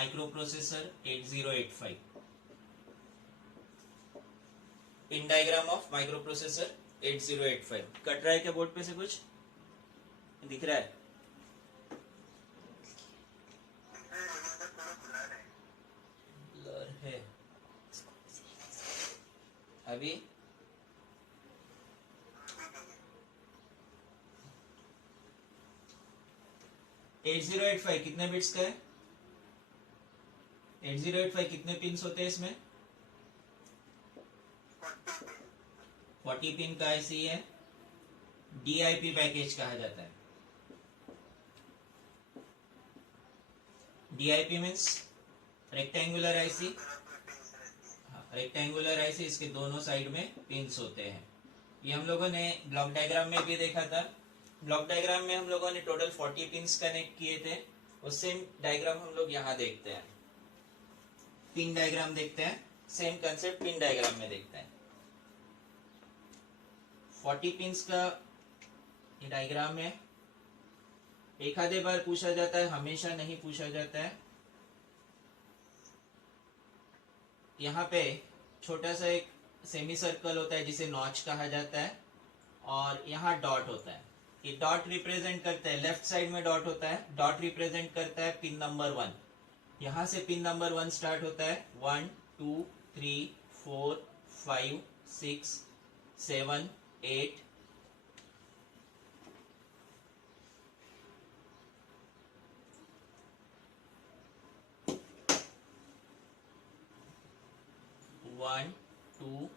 Micro processor 8085। Pin diagram of micro processor 8085। Cut रहा है क्या बोर्ड पे से? कुछ दिख रहा है? ब्लर है अभी। एट 8085 कितने बिट्स का है? 8085 कितने पिंस होते हैं इसमें? 40 पिन का आईसी है। डीआईपी पैकेज कहा जाता है। DIP means rectangular IC. Rectangular IC, इसके दोनों साइड में पिंस होते हैं। ये हम लोगों ने ब्लॉक डायग्राम में भी देखा था। ब्लॉक डायग्राम में हम लोगों ने टोटल 40 पिंस कनेक्ट किए थे। और सेम डायग्राम हम लोग यहाँ देखते हैं, पिन डायग्राम देखते हैं। सेम कंसेप्ट पिन डायग्राम में देखते हैं। 40 पिंस का ये डायग्राम है। एक आधे बार पूछा जाता है, हमेशा नहीं पूछा जाता है। यहाँ पे छोटा सा एक सेमी सर्कल होता है जिसे नॉच कहा जाता है, और यहाँ डॉट होता है। ये डॉट रिप्रेजेंट करता है, लेफ्ट साइड में डॉट होता है, डॉट रिप्रेजेंट करता है पिन नंबर 1। यहाँ से पिन नंबर 1 स्टार्ट होता है। 1 2 3 4 5 6 7 8 1 2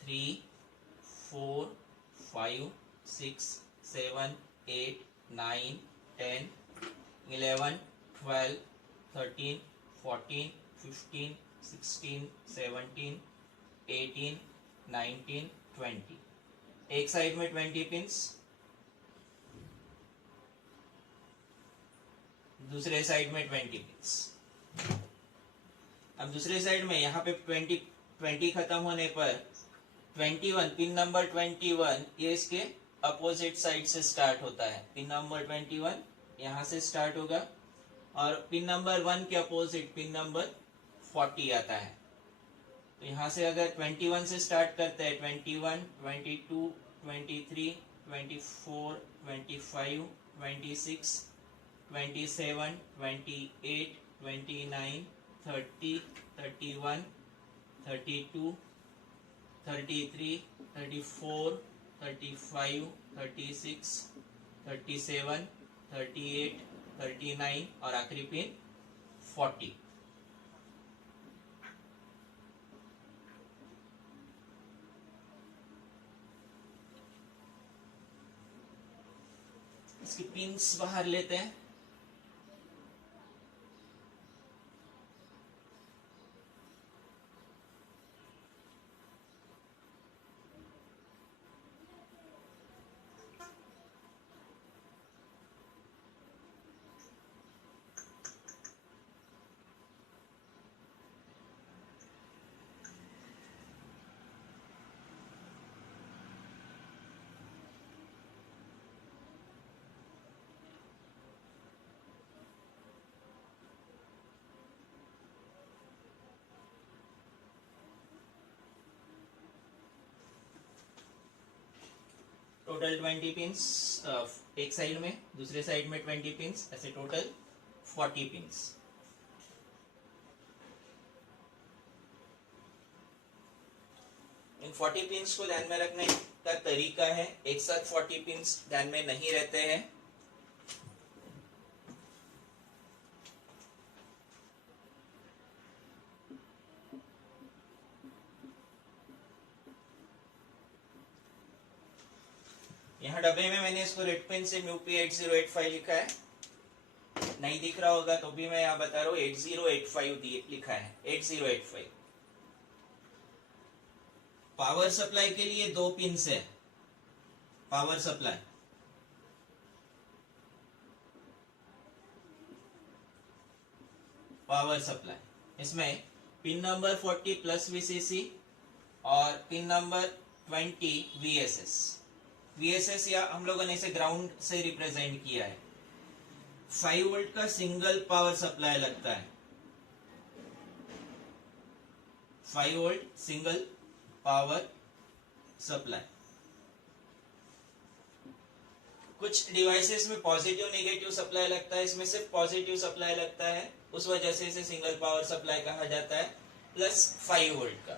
3 4 5 6 7 8 9 10 11 12 13 14 15 16 17 18 19 20। एक साइड में 20 पिंस, दूसरे साइड में 20 पिंस। अब दूसरे साइड में यहाँ पे 20 खत्म होने पर 21, पिन नंबर 21 ये इसके अपोजिट साइड से स्टार्ट होता है। पिन नंबर 21 यहाँ से स्टार्ट होगा, और पिन नंबर 1 के अपोजिट पिन नंबर 40 आता है। तो यहाँ से अगर 21 से स्टार्ट करते हैं, 21 22 23 24 25 26 27 28 29 30 31 32 33 34 35 36 37 38 39 और आखिरी पिन 40। इसकी पिंस बाहर लेते हैं। टोटल 20 पिंस एक साइड में, दूसरे साइड में 20 पिंस, ऐसे टोटल 40 पिंस। इन 40 पिंस को ध्यान में रखने का तरीका है, एक साथ 40 पिंस ध्यान में नहीं रहते हैं। यहाँ डब्बे में मैंने इसको रेड पेन से म्यूपी 8085 लिखा है। नहीं दिख रहा होगा तो भी मैं यहाँ बता रहा हूँ 8085 लिखा है, 8085। पावर सप्लाई के लिए 2 पिंस है। पावर सप्लाई इसमें पिन नंबर 40 प्लस वीसीसी और पिन नंबर 20 वीएसएस। वीएसएस या हम लोगों ने इसे ग्राउंड से रिप्रेजेंट किया है। 5 वोल्ट का सिंगल पावर सप्लाई लगता है। 5 वोल्ट सिंगल पावर सप्लाई। कुछ डिवाइसेस में पॉजिटिव नेगेटिव सप्लाई लगता है, इसमें सिर्फ पॉजिटिव सप्लाई लगता है, उस वजह से इसे सिंगल पावर सप्लाई कहा जाता है। प्लस 5 वोल्ट का,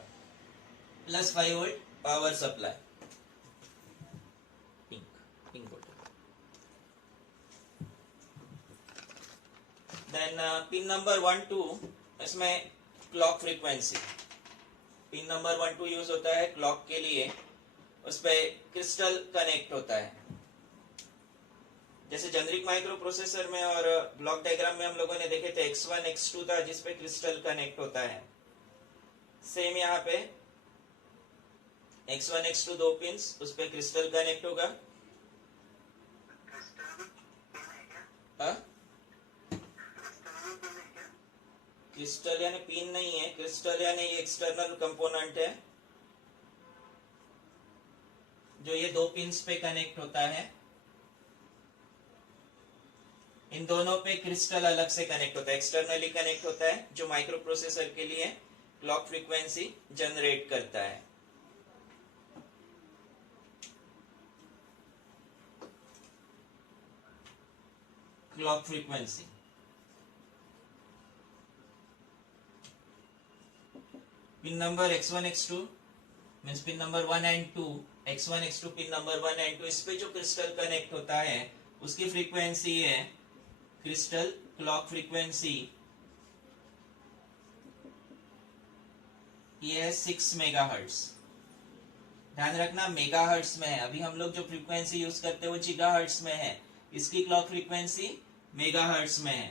plus 5 volt power supply. Pink volt. Then pin number 1 2, इसमें clock frequency. Pin number 1 2 use होता है क्लॉक के लिए, उस पे क्रिस्टल कनेक्ट होता है। जैसे जेनरिक माइक्रो प्रोसेसर में और ब्लॉक डायग्राम में हम लोगों ने देखे थे X1 X2 था जिसपे क्रिस्टल कनेक्ट होता है। सेम यहाँ पे X1 X2 दो पिंस, उस पे क्रिस्टल कनेक्ट होगा। क्रिस्टल यानी पिन नहीं है, क्रिस्टल यानी एक्सटर्नल कंपोनेंट है जो ये दो पिंस पे कनेक्ट होता है। इन दोनों पे क्रिस्टल अलग से कनेक्ट होता है, एक्सटर्नली कनेक्ट होता है, जो माइक्रो प्रोसेसर के लिए क्लॉक फ्रीक्वेंसी जनरेट करता है। Clock frequency pin number X1 X2 means pin number 1 and 2, X1 X2 pin number 1 and 2, इस पे जो क्रिस्टल कनेक्ट होता है उसकी फ्रीक्वेंसी है क्रिस्टल क्लॉक फ्रीक्वेंसी, ये है 6 मेगाहर्ट्ज। ध्यान रखना मेगाहर्ट्ज में है, अभी हम लोग जो फ्रीक्वेंसी यूज करते हैं वो गीगाहर्ट्ज में है, इसकी क्लॉक फ्रीक्वेंसी मेगाहर्ट्ज में है।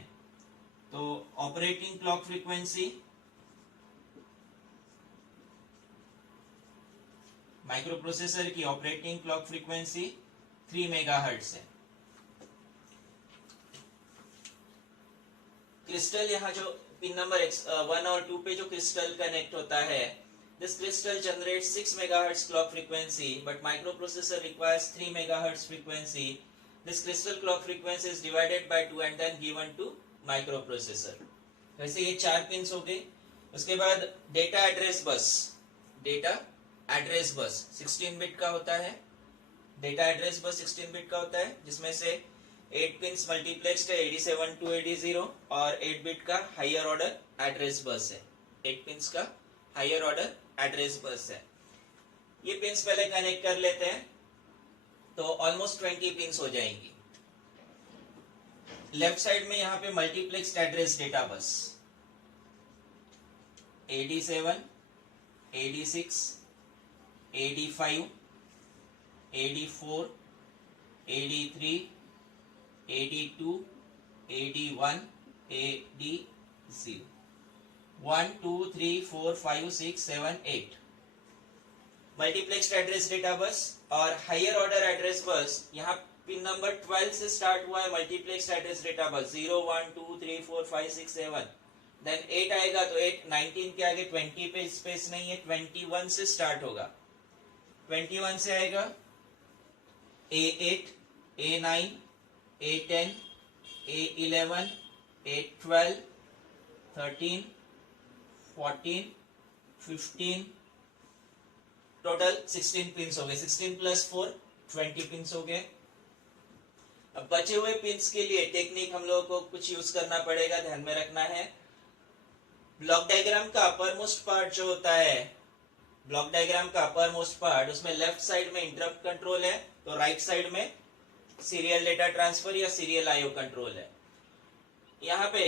तो operating clock frequency micro processor की ऑपरेटिंग क्लॉक फ्रीक्वेंसी 3 मेगाहर्ट्ज है। क्रिस्टल यहाँ जो पिन नंबर 1 और 2 पे जो क्रिस्टल कनेक्ट होता है, this crystal generates 6 megahertz clock frequency but microprocessor requires 3 megahertz frequency. This crystal clock frequency is divided by 2 and then given to microprocessor. वैसे ये 4 पिंस हो गए। उसके बाद data address bus, data address bus 16 bit का होता है। Data address bus 16 bit का होता है जिसमें से 8 पिंस मल्टीप्लेक्स्ड है, AD7 to AD0, और 8 बिट का हायर ऑर्डर एड्रेस बस है। 8 पिंस का हायर ऑर्डर एड्रेस बस है। ये पिंस पहले कनेक्ट कर लेते हैं तो ऑलमोस्ट 20 पिंस हो जाएंगी। लेफ्ट साइड में यहाँ पे मल्टीप्लेक्स्ड एड्रेस डेटा बस AD7, AD6, AD5, AD4, AD3, AD2, AD1, AD0, 1 2 3 4 5 6 7 8 multiplexed address data बस। और हायर ऑर्डर एड्रेस बस यहाँ पिन नंबर 12 से स्टार्ट हुआ है मल्टीप्लेक्स्ड एड्रेस डेटा बस 0 1 2 3 4 5 6 7, देन 8 आएगा तो 8 19 के आगे 20 पे स्पेस नहीं है, 21 से स्टार्ट होगा। 21 से आएगा A8, A9, A10, A11, A12, 13, 14, 15, total 16 pins हो गए। 16 प्लस 4 20 पिंस हो गए। अब बचे हुए पिंस के लिए टेक्निक हम लोगों को कुछ यूज करना पड़ेगा, ध्यान में रखना है। ब्लॉक डायग्राम का अपर मोस्ट पार्ट जो होता है, ब्लॉक डायग्राम का अपर मोस्ट पार्ट, उसमें लेफ्ट साइड में इंटरप्ट कंट्रोल है तो राइट साइड में सीरियल डेटा ट्रांसफर या सीरियल आईओ कंट्रोल है। यहाँ पे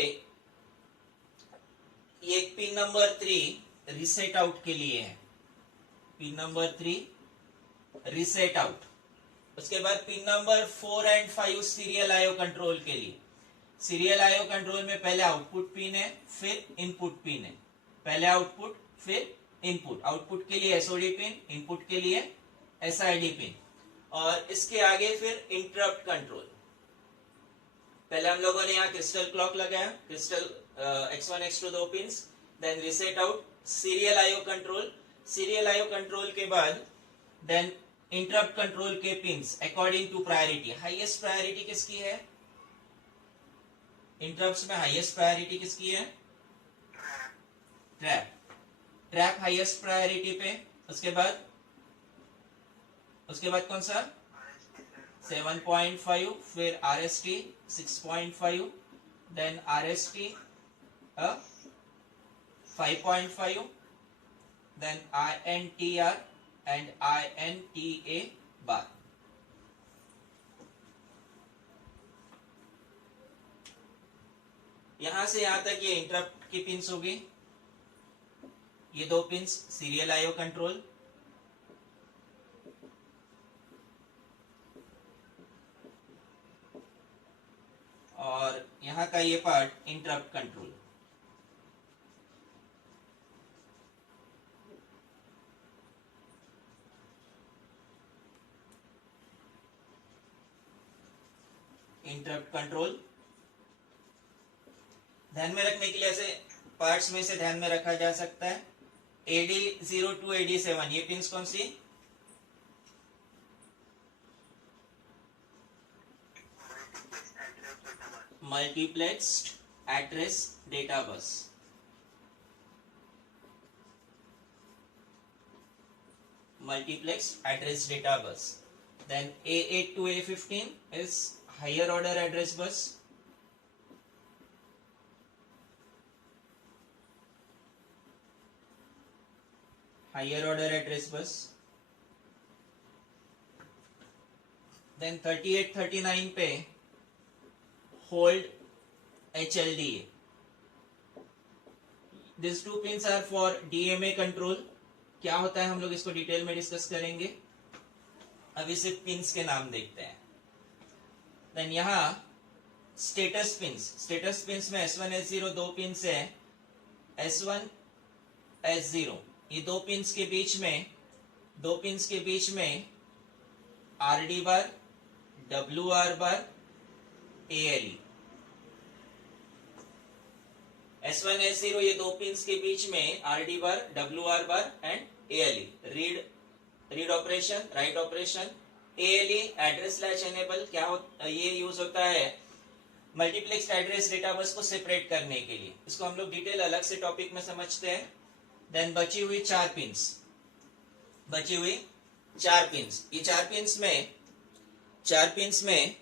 ये पिन नंबर 3 रीसेट आउट के लिए है, पिन नंबर 3 रीसेट आउट। उसके बाद pin number 4 and 5 serial IO control के लिए। सीरियल आईओ कंट्रोल में पहले आउटपुट पिन है फिर इनपुट पिन है, पहले आउटपुट फिर इनपुट। आउटपुट के लिए एसओडी पिन, इनपुट के लिए एसआईडी पिन, और इसके आगे फिर इंटरप्ट कंट्रोल। पहले हम लोगों ने यहाँ क्रिस्टल क्लॉक लगाया, क्रिस्टल X1 X2 दो pins, then reset out, serial IO control, serial IO control के बाद देन इंटरप्ट कंट्रोल के pins according to priority. Highest priority किसकी है? इंटरप्ट्स में हाईएस्ट प्रायोरिटी किसकी है? ट्रैप। ट्रैप हाईएस्ट प्रायोरिटी पे, उसके बाद कौन सा 7.5, फिर RST 6.5, then RST 5.5, then INTR and INTA bar. यहां से यहां तक ये इंटरप्ट की पिंस होगी, ये दो पिंस सीरियल आईओ कंट्रोल, और यहां का ये part interrupt control. Interrupt control ध्यान में रखने के लिए ऐसे पार्ट्स में से ध्यान में रखा जा सकता है। AD0 to AD7 ये पिंस कौन सी, multiplexed address data bus. Multiplexed address data bus. Then A8 to A15 is higher order address bus. Higher order address bus. Then 38-39 पे hold HLDA. These two pins are for DMA control. क्या होता है हम लोग इसको detail में discuss करेंगे, अभी सिर्फ पिंस के नाम देखते हैं। देन यहाँ स्टेटस पिंस में S1 S0 दो पिंस है, S1 S0 ये दो पिंस के बीच में RD बार, WR बार, ALE। S1 S0 ये दो पिंस के बीच में RD bar, WR bar and ALE। Read operation, write operation. ALE address latch enable ये यूज होता है मल्टीप्लेक्स एड्रेस डेटा बस को सेपरेट करने के लिए। इसको हम लोग डिटेल अलग से टॉपिक में समझते हैं। देन बची हुई चार पिंस, ये चार पिंस में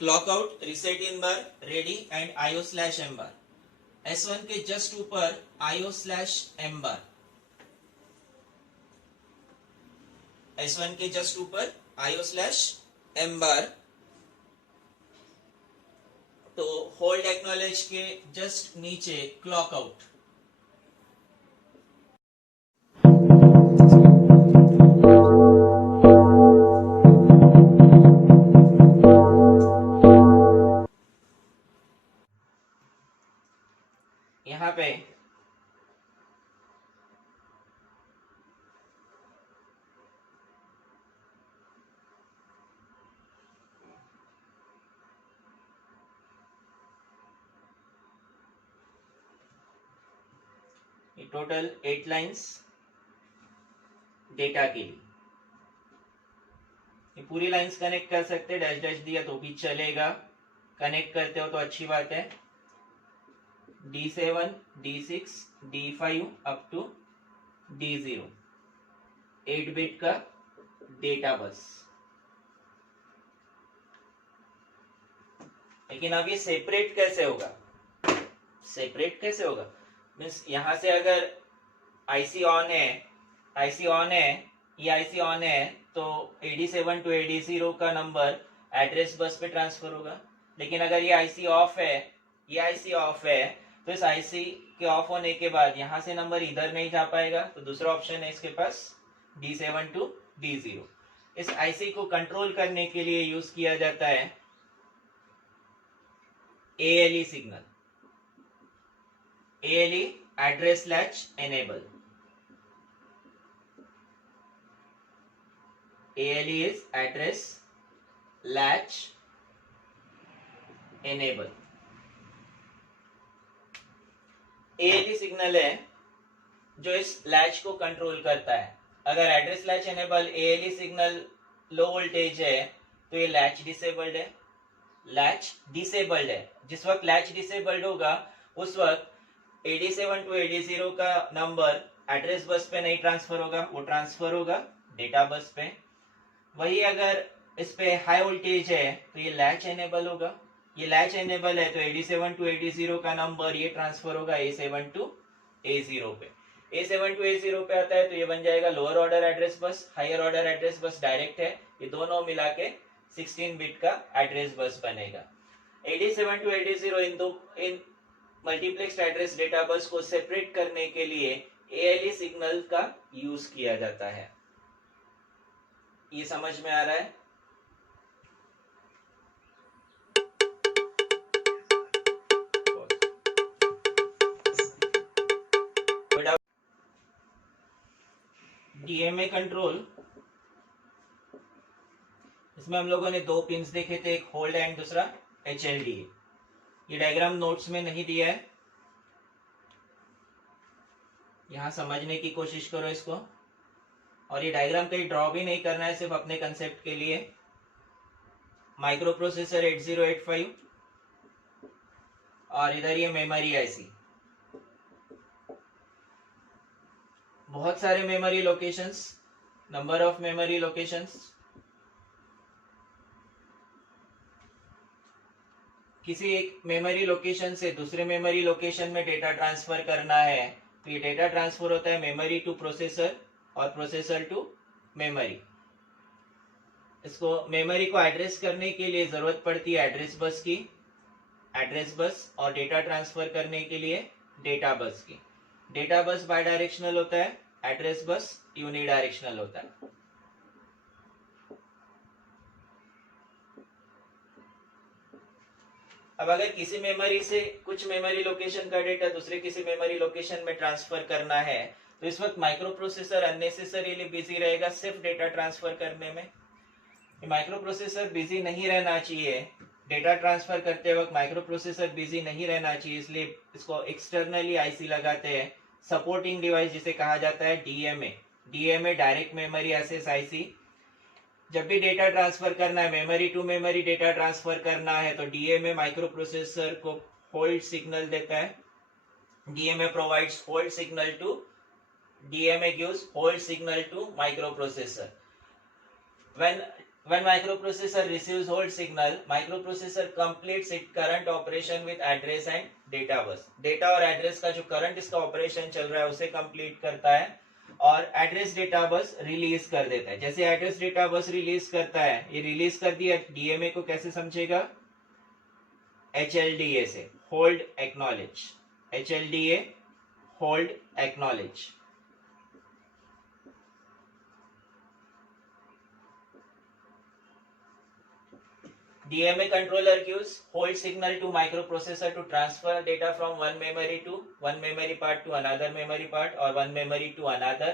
clock out, reset in bar, ready and IO/M bar. S1 के जस्ट ऊपर IO/M बार, S1 के जस्ट ऊपर IO/M बार। तो होल्ड एक्नॉलेज के जस्ट नीचे क्लॉक आउट। यहाँ पे टोटल 8 लाइंस डेटा के लिए। ये पूरी लाइंस कनेक्ट कर सकते, डैश डैश दिया तो भी चलेगा, कनेक्ट करते हो तो अच्छी बात है। D7, D6, D5 up to D0 8 bit का डेटा बस। लेकिन अब ये सेपरेट कैसे होगा, मीन्स यहां से अगर IC ऑन है, ये IC ऑन है तो AD7 टू AD0 का नंबर एड्रेस बस पे ट्रांसफर होगा। लेकिन अगर ये IC ऑफ है, तो इस IC के ऑफ होने के बाद यहां से नंबर इधर नहीं जा पाएगा। तो दूसरा ऑप्शन है इसके पास D7 टू D0। इस IC को कंट्रोल करने के लिए यूज किया जाता है ALE signal, ALE address latch enable. ALE is address latch enable। ALE signal है जो इस लैच को कंट्रोल करता है। अगर address latch enable ALE signal low voltage है तो ये लैच डिसेबल्ड है। जिस वक्त लैच डिसेबल्ड होगा उस वक्त AD7 टू AD0 का नंबर एड्रेस बस पे नहीं ट्रांसफर होगा, वो ट्रांसफर होगा डेटा बस पे। वही अगर इस पे हाई वोल्टेज है तो ये लैच एनेबल होगा, ये लैच एनेबल है तो 87 टू 80 का नंबर ये ट्रांसफर होगा A7 टू A0 पे। A7 टू A0 पे आता है तो ये बन जाएगा lower order address bus, higher order address bus direct है, ये दोनों मिला के 16 बिट का एड्रेस बस बनेगा। 87 to 80 in multiplex address data bus को सेपरेट करने के लिए ALE सिग्नल का यूज किया जाता है। ये समझ में आ रहा है? DMA कंट्रोल, इसमें हम लोगों ने दो पिंस देखे थे, एक होल्ड एंड दूसरा HLDA। ये डायग्राम नोट्स में नहीं दिया है, यहां समझने की कोशिश करो इसको, और ये डायग्राम कहीं ड्रॉ भी नहीं करना है, सिर्फ अपने कंसेप्ट के लिए। माइक्रो प्रोसेसर 8085 और इधर ये मेमोरी IC, बहुत सारे memory locations, number of memory locations. किसी एक मेमोरी लोकेशन से दूसरे मेमोरी लोकेशन में डेटा ट्रांसफर करना है तो ये डेटा ट्रांसफर होता है मेमोरी टू प्रोसेसर और प्रोसेसर टू मेमोरी। इसको मेमोरी को एड्रेस करने के लिए जरूरत पड़ती है एड्रेस बस की, एड्रेस बस, और डेटा ट्रांसफर करने के लिए डेटा बस की। डेटा बस बाय डायरेक्शनल होता है, एड्रेस बस यूनिडायरेक्शनल होता है। अब अगर किसी मेमोरी से कुछ मेमोरी लोकेशन का डेटा दूसरे किसी मेमोरी लोकेशन में ट्रांसफर करना है तो इस वक्त माइक्रो प्रोसेसर अननेसेसरीली बिजी रहेगा सिर्फ डेटा ट्रांसफर करने में। माइक्रो प्रोसेसर बिजी नहीं रहना चाहिए, डेटा ट्रांसफर करते वक्त माइक्रो प्रोसेसर बिजी नहीं रहना चाहिए, इसलिए इसको एक्सटर्नली IC लगाते हैं, सपोर्टिंग डिवाइस जिसे कहा जाता है DMA direct memory access IC। जब भी डेटा ट्रांसफर करना है, memory to memory data transfer करना है तो DMA माइक्रो प्रोसेसर को होल्ड सिग्नल देता है। DMA provides hold signal to, DMA gives hold signal to microprocessor. When microprocessor receives hold signal, microprocessor completes its current operation with address and data bus. Data और address का जो current इसका operation चल रहा है उसे कंप्लीट करता है और एड्रेस डेटा बस रिलीज कर देता है। जैसे एड्रेस डेटा बस रिलीज करता है, ये रिलीज कर दिया, DMA को कैसे समझेगा? HLDA से, hold acknowledge, HLDA hold acknowledge. DMA controller gives hold signal to microprocessor to transfer data from one memory part to another memory part or one memory to another.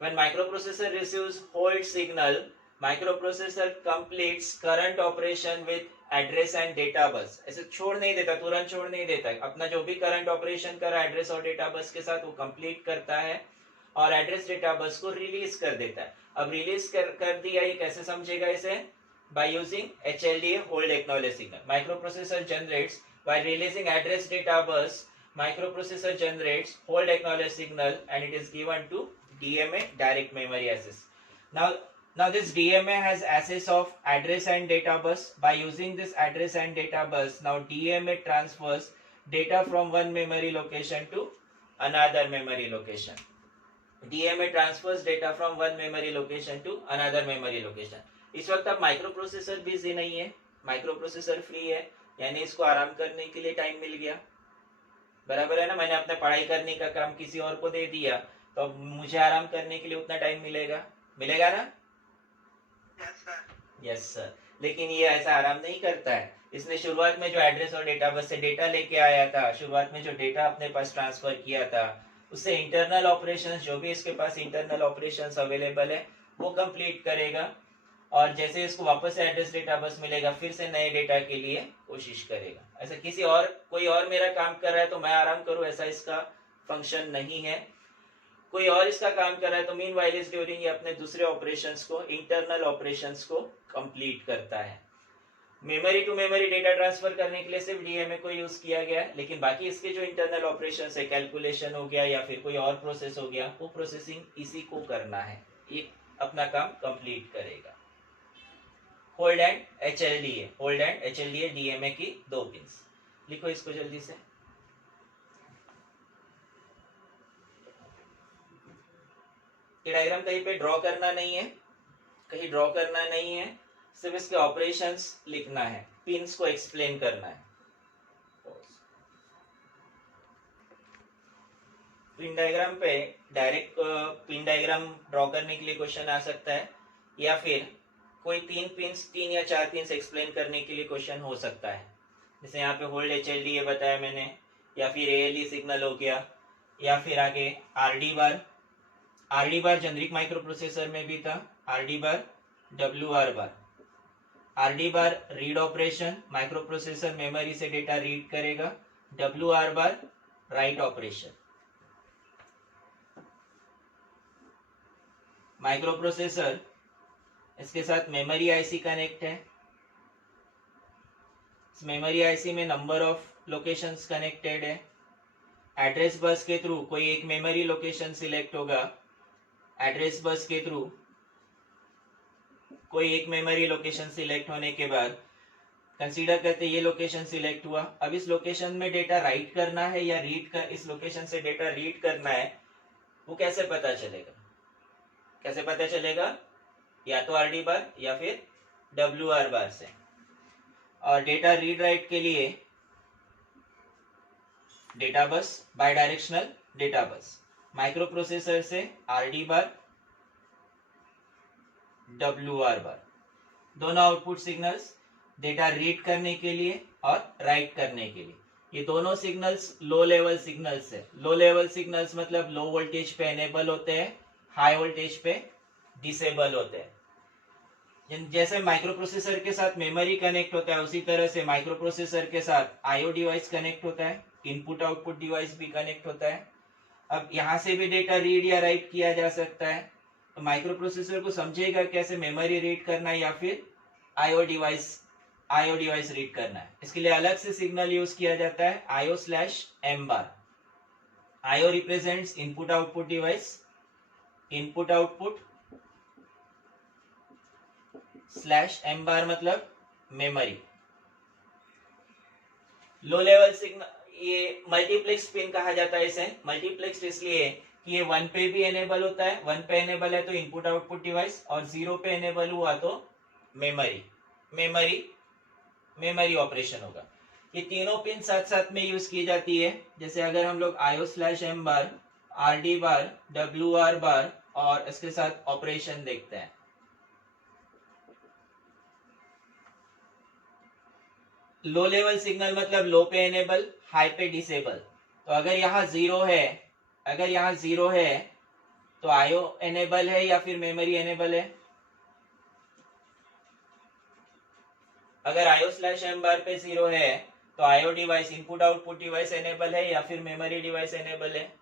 When microprocessor receives hold signal, microprocessor completes current operation with address and data bus. ऐसे छोड़ नहीं देता, तुरंत छोड़ नहीं देता, अपना जो भी करंट ऑपरेशन करा एड्रेस और डेटा बस के साथ वो कंप्लीट करता है और एड्रेस डेटा बस को रिलीज कर देता है। अब रिलीज कर दिया, ये कैसे समझेगा इसे? By using HLDA hold acknowledge signal, microprocessor generates, by releasing address data bus, microprocessor generates hold acknowledge signal and it is given to DMA direct memory access. Now this DMA has access of address and data bus. By using this address and data bus, now DMA transfers data from one memory location to another memory location. DMA transfers data from one memory location to another memory location. इस वक्त अब micro processor busy नहीं है, micro processor free है, यानी इसको आराम करने के लिए टाइम मिल गया। बराबर है ना? मैंने अपने पढ़ाई करने का काम किसी और को दे दिया तो अब मुझे आराम करने के लिए उतना टाइम मिलेगा, मिलेगा ना? Yes sir. लेकिन ये ऐसा आराम नहीं करता है। इसने शुरुआत में जो एड्रेस और डेटा बस से डेटा लेके आया था, शुरुआत में जो डेटा अपने पास ट्रांसफर किया था, उससे इंटरनल ऑपरेशंस, जो भी इसके पास इंटरनल ऑपरेशंस अवेलेबल है वो कंप्लीट करेगा और जैसे इसको वापस से एड्रेस डेटा बस मिलेगा फिर से नए डेटा के लिए कोशिश करेगा। ऐसा कोई और मेरा काम कर रहा है तो मैं आराम करूं, ऐसा इसका फंक्शन नहीं है। कोई और इसका काम कर रहा है तो मीन वाइल इज ड्यूरिंग ये अपने दूसरे ऑपरेशंस को, इंटरनल ऑपरेशंस को कंप्लीट करता है। Memory to memory data transfer करने के लिए सिर्फ डीएमए को यूज किया गया है, लेकिन बाकी इसके जो इंटरनल ऑपरेशंस है, कैलकुलेशन हो गया या फिर कोई और प्रोसेस हो गया, वो प्रोसेसिंग इसी को करना है, ये अपना काम कंप्लीट करेगा। Hold and HLDA, hold and HLDA DMA की 2 पिंस। लिखो इसको जल्दी से। ये डायग्राम कहीं पे ड्रॉ करना नहीं है, कहीं ड्रॉ करना नहीं है, सिर्फ इसके ऑपरेशंस लिखना है, पिंस को एक्सप्लेन करना है। पिन डायग्राम पे डायरेक्ट पिन डायग्राम ड्रॉ करने के लिए क्वेश्चन आ सकता है, या फिर कोई 3 या 4 पिंस एक्सप्लेन करने के लिए क्वेश्चन हो सकता है। जैसे यहाँ पे होल्ड एचएलडीए बताया मैंने, या फिर एएलई सिग्नल हो गया, या फिर आगे RD bar. RD bar generic microprocessor में भी था, RD bar, WR bar. RD bar read operation, microprocessor memory से डेटा रीड करेगा। WR bar write operation. Microprocessor, इसके साथ मेमोरी आईसी कनेक्ट है। इस मेमोरी आईसी में नंबर ऑफ लोकेशंस कनेक्टेड है। एड्रेस बस के थ्रू कोई एक मेमोरी लोकेशन सिलेक्ट होगा, एड्रेस बस के थ्रू कोई एक मेमोरी लोकेशन सिलेक्ट होने के बाद कंसीडर करते ये लोकेशन सिलेक्ट हुआ, अब इस लोकेशन में डेटा राइट करना है या रीड कर, इस लोकेशन से डेटा रीड करना है, वो कैसे पता चलेगा? कैसे पता चलेगा? या तो आरडी बार या फिर डब्ल्यूआर बार से। और डेटा रीड राइट के लिए data bus, bidirectional data bus, microprocessor से आरडी बार, डब्ल्यूआर बार, दोनों आउटपुट सिग्नल्स डेटा रीड करने के लिए और राइट करने के लिए। ये दोनों सिग्नल्स लो लेवल सिग्नल्स है। लो लेवल सिग्नल्स मतलब लो वोल्टेज पे एनेबल होते हैं, हाई वोल्टेज पे डिसेबल होते हैं। जैसे माइक्रो प्रोसेसर के साथ मेमोरी कनेक्ट होता है, उसी तरह से माइक्रो प्रोसेसर के साथ आईओ डिवाइस कनेक्ट होता है, इनपुट आउटपुट डिवाइस भी कनेक्ट होता है। अब यहाँ से भी डेटा रीड या राइट किया जा सकता है, तो माइक्रो प्रोसेसर को समझेगा कैसे मेमोरी रीड करना है या फिर आईओ डिवाइस रीड करना है। इसके लिए अलग से सिग्नल यूज किया जाता है, IO/M बार। IO represents input output device, input output /M बार मतलब मेमोरी। लो लेवल सिग्नल, ये मल्टीप्लेक्स पिन कहा जाता है। इसे मल्टीप्लेक्स इसलिए कि ये 1 पे भी एनेबल होता है, 1 पे एनेबल है तो इनपुट आउटपुट डिवाइस, और 0 पे एनेबल हुआ तो मेमोरी ऑपरेशन होगा। ये तीनों पिन साथ साथ में यूज की जाती है। जैसे अगर हम लोग IO/M बार, आरडी बार, डब्ल्यूआर बार और इसके साथ ऑपरेशन देखते हैं। लो लेवल सिग्नल मतलब लो पे एनेबल, हाई पे डिसेबल। तो अगर यहाँ 0 है, तो आईओ एनेबल है या फिर मेमोरी एनेबल है? अगर IO/M बार पे 0 है तो IO device, input output device enable है या फिर मेमोरी डिवाइस एनेबल है?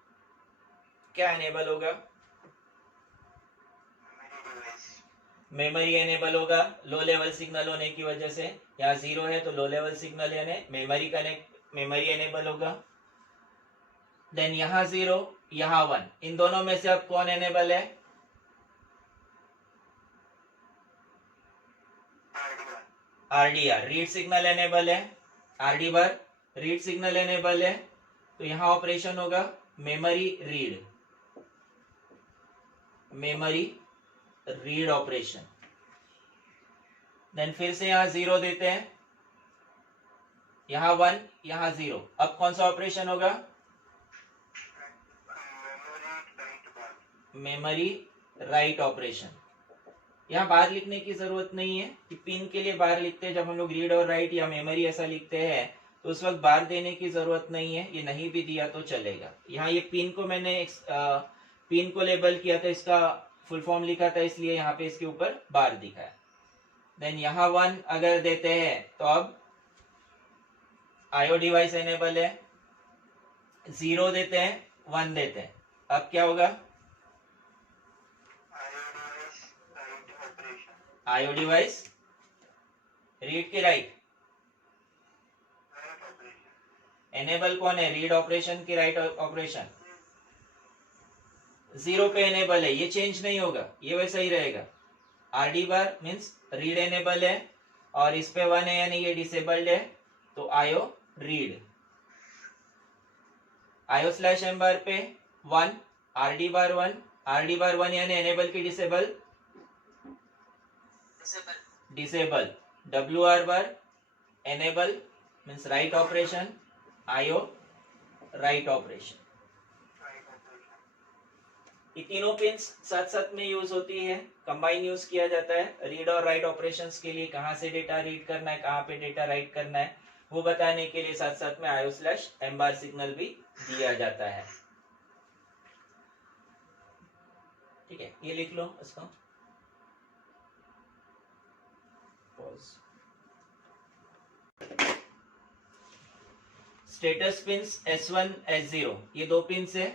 क्या एनेबल होगा? मेमोरी एनेबल होगा, लो लेवल सिग्नल होने की वजह से। यहाँ 0 है तो लो लेवल सिग्नल यानी मेमोरी एनेबल होगा। देन यहाँ 0, यहाँ 1, इन दोनों में से अब कौन एनेबल है? आरडीआर, रीड सिग्नल एनेबल है। RD bar read signal enable है, तो यहाँ ऑपरेशन होगा मेमोरी रीड ऑपरेशन। देन फिर से यहाँ 0 देते हैं, यहाँ 1, यहाँ 0, अब कौन सा ऑपरेशन होगा? Memory write operation. यहाँ बार लिखने की जरूरत नहीं है कि पिन के लिए बार लिखते हैं, जब हम लोग रीड और राइट या मेमोरी ऐसा लिखते हैं तो उस वक्त बार देने की जरूरत नहीं है, ये नहीं भी दिया तो चलेगा। यहाँ ये पिन को मैंने पिन को लेबल किया था, इसका फुल फॉर्म लिखा था, इसलिए यहाँ पे इसके ऊपर बार दिखा है। देन यहाँ 1 अगर देते हैं तो अब आईओ डिवाइस एनेबल है। 0 देते हैं, 1 देते हैं, अब क्या होगा? आईओ डिवाइस रीड की राइट? एनेबल कौन है? रीड ऑपरेशन की राइट ऑपरेशन? 0 पे एनेबल है, ये चेंज नहीं होगा, ये वैसा ही रहेगा। RD बार मीन्स रीड एनेबल है और इस पे 1 है यानी ये डिसेबल्ड है, तो IO read. IO slash M बार पे 1, RD बार 1, RD बार 1 यानी एनेबल की disable? Disable. WR bar enable means write operation, IO write operation. ये तीनों पिंस साथ साथ में यूज होती है, कंबाइन यूज किया जाता है रीड और राइट ऑपरेशंस के लिए। कहां से डेटा रीड करना है, कहां पे डेटा राइट करना है, वो बताने के लिए साथ साथ में IO स्लैश M बार सिग्नल भी दिया जाता है। ठीक है, ये लिख लो इसको। स्टेटस पिंस S1 S0 ये दो पिंस है।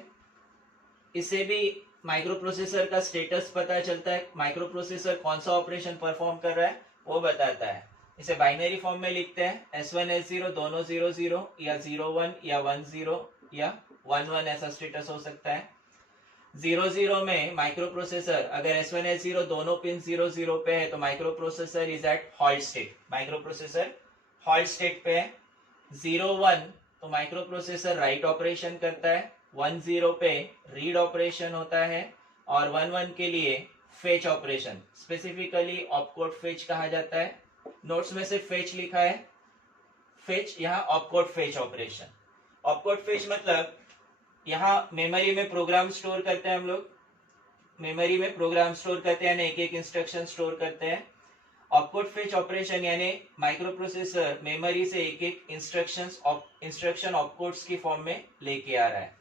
इससे भी माइक्रो प्रोसेसर का स्टेटस पता चलता है, माइक्रो प्रोसेसर कौन सा ऑपरेशन परफॉर्म कर रहा है वो बताता है। इसे बाइनरी फॉर्म में लिखते हैं, S1 S0 दोनों 00 या 01 या 10 या 11 ऐसा स्टेटस हो सकता है। 00 में माइक्रो प्रोसेसर अगर S1 S0 दोनों पिन 00 पे है तो microprocessor is at halt state, microprocessor halt state पे है। 01 तो माइक्रो प्रोसेसर राइट ऑपरेशन करता है, 10 पे रीड ऑपरेशन होता है और 11 के लिए fetch operation, specifically opcode fetch कहा जाता है। नोट्स में से फेच लिखा है, फेच यहाँ opcode fetch operation. Opcode fetch मतलब यहाँ मेमोरी में प्रोग्राम स्टोर करते हैं हम लोग, मेमोरी में प्रोग्राम स्टोर करते हैं, एक एक इंस्ट्रक्शन स्टोर करते हैं। ऑपकोड फेच ऑपरेशन यानी माइक्रो प्रोसेसर मेमोरी से एक एक इंस्ट्रक्शन ऑपकोड्स की फॉर्म में लेके आ रहा है।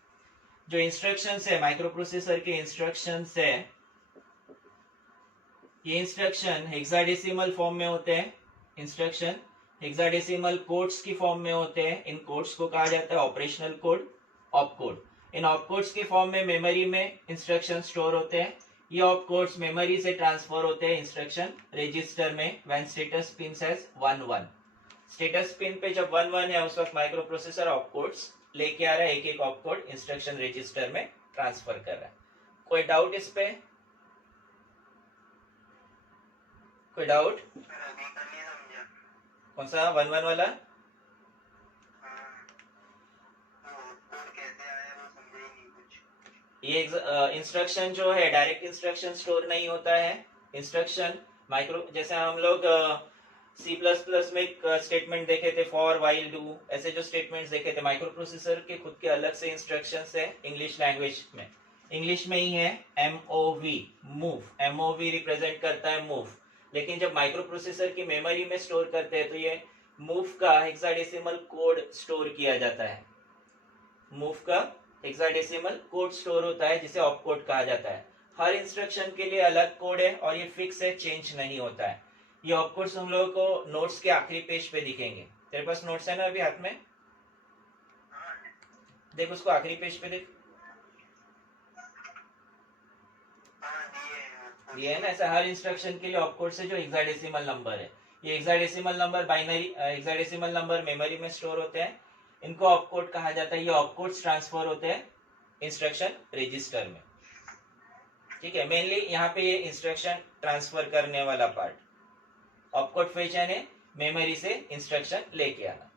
जो इंस्ट्रक्शंस है माइक्रो प्रोसेसर के इंस्ट्रक्शंस है, ये इंस्ट्रक्शन हेक्साडेसिमल फॉर्म में होते हैं। इंस्ट्रक्शन हेक्साडेसिमल कोड्स की फॉर्म में होते हैं। इन कोड्स को कहा जाता है ऑपरेशनल कोड, ऑपकोड। इन ऑपकोड्स की फॉर्म में मेमोरी में इंस्ट्रक्शन स्टोर होते हैं। ये ऑपकोड्स मेमोरी से ट्रांसफर होते हैं इंस्ट्रक्शन रजिस्टर में when status pin has 11। Status pin पे जब 11 है उस वक्त माइक्रो प्रोसेसर ऑपकोड्स लेके आ रहा है, एक एक ऑपकोड इंस्ट्रक्शन रजिस्टर में ट्रांसफर कर रहा है। कोई डाउट इस पे? कोई डाउट? कौन सा 11 वाला? ये इंस्ट्रक्शन जो है डायरेक्ट इंस्ट्रक्शन स्टोर नहीं होता है। इंस्ट्रक्शन माइक्रो जैसे हम लोग C++ में एक स्टेटमेंट देखे थे, फॉर वाइल डू, ऐसे जो स्टेटमेंट्स देखे थे, माइक्रो प्रोसेसर के खुद के अलग से इंस्ट्रक्शंस है इंग्लिश लैंग्वेज में। इंग्लिश में ही है MOV, मूव। MOV रिप्रेजेंट करता है मूव। लेकिन जब माइक्रो प्रोसेसर की मेमोरी में स्टोर करते हैं तो ये मूव का हेक्साडेसिमल कोड स्टोर किया जाता है। मूव का हेक्साडेसिमल कोड स्टोर होता है जिसे ऑपकोड कहा जाता है। हर इंस्ट्रक्शन के लिए अलग कोड है और ये फिक्स है, चेंज नहीं होता है। ये ऑपकोड्स हम लोगों को नोट्स के आखिरी पेज पे दिखेंगे। तेरे पास नोट्स है ना अभी हाथ में? देख उसको आखिरी पेज पे देख, ये है ना। ऐसा हर इंस्ट्रक्शन के लिए ऑपकोड से जो हेक्साडेसिमल नंबर है, ये hexadecimal number binary hexadecimal number memory में स्टोर होते हैं, इनको ऑपकोड कहा जाता है। ये ऑपकोड्स ट्रांसफर होते हैं इंस्ट्रक्शन रजिस्टर में। ठीक है, मेनली यहाँ पे ये इंस्ट्रक्शन ट्रांसफर करने वाला पार्ट, ऑपकोड फेच यानी मेमोरी से इंस्ट्रक्शन लेके आना।